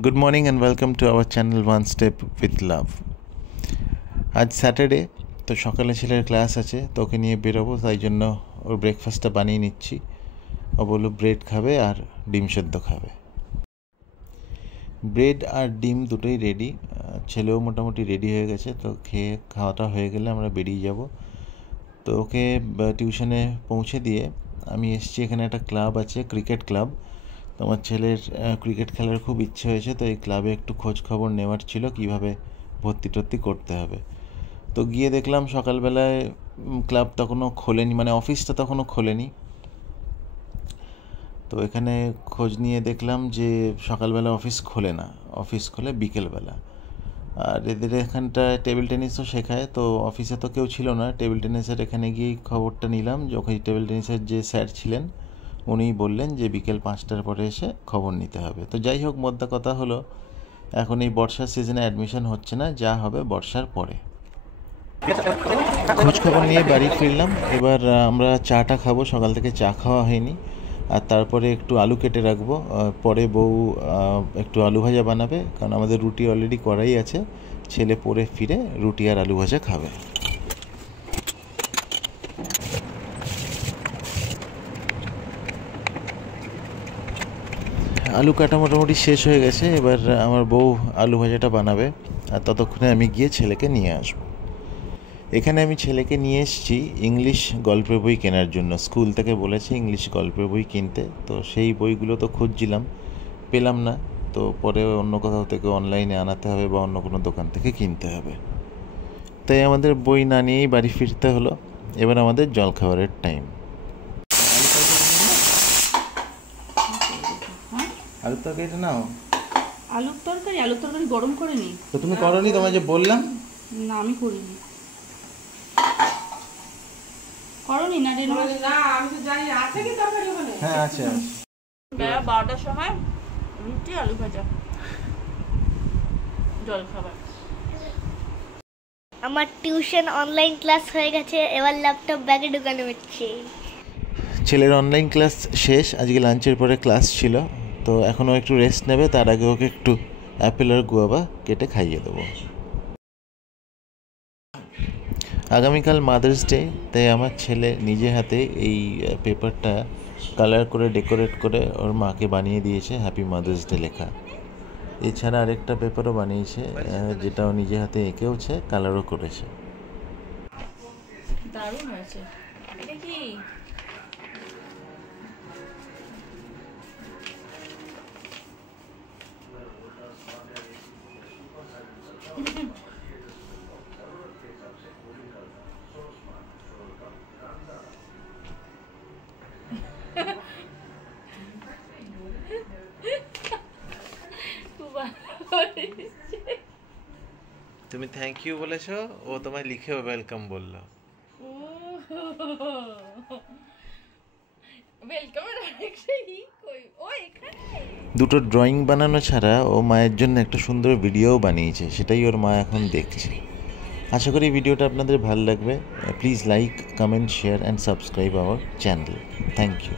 Good morning and welcome to our channel One Step with Love. আজ Saturday, তো সকালে ছেলের ক্লাস আছে, তো ওকে নিয়ে বেরোবো, তাই জন্য ওর ব্রেকফাস্টটা বানিয়ে নিচ্ছি। ও বললো ব্রেড খাবে আর ডিম সেদ্ধ খাবে। ব্রেড আর ডিম দুটোই রেডি, ছেলেও মোটামুটি রেডি হয়ে গেছে। তো খাওয়াটা হয়ে গেলে আমরা বেরিয়ে যাব। তো ওকে টিউশনে পৌঁছে দিয়ে আমি এসেছি, এখানে একটা ক্লাব আছে, ক্রিকেট ক্লাব। তো আমার ছেলের ক্রিকেট খেলার খুব ইচ্ছে হয়েছে, তো এই ক্লাবে একটু খোঁজ খবর নেওয়ার ছিল কীভাবে ভর্তি টর্তি করতে হবে। তো গিয়ে দেখলাম সকালবেলায় ক্লাব তখনও খোলেনি, মানে অফিসটা তখনও খোলেনি। তো এখানে খোঁজ নিয়ে দেখলাম যে সকালবেলা অফিস খোলে না, অফিস খোলে বিকেলবেলা। আর এদের এখানটায় টেবিল টেনিসও শেখায়। তো অফিসে তো কেউ ছিল না, টেবিল টেনিসের এখানে গিয়েই খবরটা নিলাম। যখন টেবিল টেনিসের যে স্যার ছিলেন উনিই বললেন যে বিকেল 5টার পরে এসে খবর নিতে হবে। তো যাই হোক, মোদ্দা কথা হলো এখন এই বর্ষার সিজনে অ্যাডমিশন হচ্ছে না, যা হবে বর্ষার পরে। খোঁজ খবর নিয়ে বাড়ি ফিরলাম। এবার আমরা চাটা খাবো, সকাল থেকে চা খাওয়া হয়নি। আর তারপরে একটু আলু কেটে রাখবো, পরে বউ একটু আলু ভাজা বানাবে, কারণ আমাদের রুটি অলরেডি করাই আছে। ছেলে পরে ফিরে রুটি আর আলু ভাজা খাবে। আলু কাটা মোটামুটি শেষ হয়ে গেছে, এবার আমার বউ আলু ভাজাটা বানাবে, আর ততক্ষণে আমি গিয়ে ছেলেকে নিয়ে আসবো। এখানে আমি ছেলেকে নিয়ে এসেছি ইংলিশ গল্পের বই কেনার জন্য। স্কুল থেকে বলেছে ইংলিশ গল্পের বই কিনতে, তো সেই বইগুলো তো খুঁজছিলাম, পেলাম না। তো পরে অন্য কোথাও থেকে অনলাইনে আনাতে হবে বা অন্য কোনো দোকান থেকে কিনতে হবে। তাই আমাদের বই না নিয়েই বাড়ি ফিরতে হলো। এবার আমাদের জলখাবারের টাইম। আলুর তরকারিটা নাও। আলুর তরকারি গরম করে নি। তো তুমি করনি, তোমায় যে বললাম। না, আমি করিনি। করনি না রে? না, আমি তো জানি আছে কি তরকারি ওখানে। হ্যাঁ আছে। বেলা 12টার সময় রুটি আলু ভাজা জল খাবার। আমার টিউশন অনলাইন ক্লাস হয়ে গেছে, এবার ল্যাপটপ ব্যাগে ঢুকানো হচ্ছে। ছেলের অনলাইন ক্লাস শেষ, আজকে লাঞ্চের পরে ক্লাস ছিল। তো এখনও একটু রেস্ট নেবে, তার আগে ওকে একটু অ্যাপেল আর গুয়াভা কেটে খাইয়ে দেবো। আগামীকাল মাদার্স ডে, তাই আমার ছেলে নিজে হাতে এই পেপারটা কালার করে ডেকোরেট করে ওর মাকে বানিয়ে দিয়েছে হ্যাপি মাদার্স ডে লেখা। এছাড়া আরেকটা পেপারও বানিয়েছে, যেটাও নিজে হাতে এঁকেওছে, কালারও করেছে। দারুণ হয়েছে। এটা কি? তুমি থ্যাংক ইউ বলেছো, ও তোমায় লিখেও ওয়েলকাম বললো। দুটো ড্রয়িং বানানো ছাড়া ও মায়ের জন্য একটা সুন্দর ভিডিও বানিয়েছে, সেটাই ওর মা এখন দেখছে। আশা করি ভিডিওটা আপনাদের ভালো লাগবে। Please like, comment, share and subscribe our channel. Thank you.